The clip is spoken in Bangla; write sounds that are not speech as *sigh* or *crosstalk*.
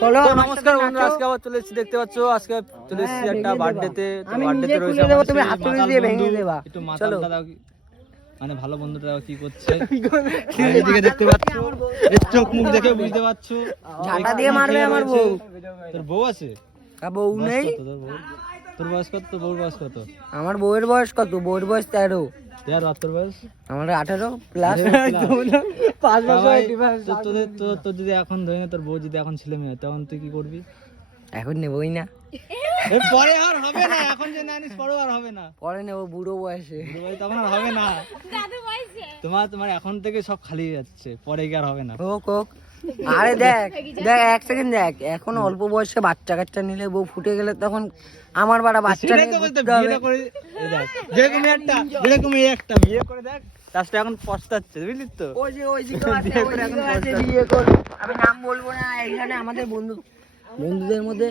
চলো নমস্কার বন্ধুরা আজকে আবার চলে এসেছি দেখতে পাচ্ছ আজকে চলে এসেছি হ্যাঁ, একটা বার্থডেতে বার্থডেতে রয়েছে খুলে দেবো, আমাদের তুমি সেই হাততালি দিয়ে ভেঙে দেবা। একটু চলো। মাতালটা মানে ভালো বন্ধুটা কি করছে? *laughs* এদিকে দেখতে পাচ্ছ এর চোখ মুখ দেখে *laughs* বুঝতে পারছ। ঝাঁটা দিয়ে মারবে আমার বউ। তোর বউ আছে? বউ নেই। তোর বয়স কত? তোর বউর বয়স কত? আমার বউয়ের বয়স কত? বউয়ের বয়স তেরো। তেরো আর বয়স? আমার আঠারো *laughs* প্লাস পাঁচ তোদের তোর তোর যদি এখন ধরে নে, তোর বউ যদি এখন ছেলে মেয়ে হয়, তখন তুই কি করবি? এখন নেবই না। পরে আর হবে না এখন যে না নিস পরে আর হবে না। পরে নেব বুড়ো বয়সে। বুড়ো বয়সে তখন আর হবে না। তোমার তোমার এখন থেকে সব খালি যাচ্ছে পরে কি আর হবে না। হোক হোক আরে দেখ দেখ এক সেকেন্ড দেখ এখন অল্প বয়সে বাচ্চা কাচ্চা নিলে বউ ফুটে গেলে তখন আমার বাড়া বাচ্চা যেরকম একটা যেরকম এই একটা বিয়ে করে দেখ লাস্টে এখন পস্তাচ্ছে বুঝলি তো? ওই যে ওই আছে, বিয়ে করে। আমি নাম বলব না এখানে আমাদের বন্ধু বন্ধুদের মধ্যে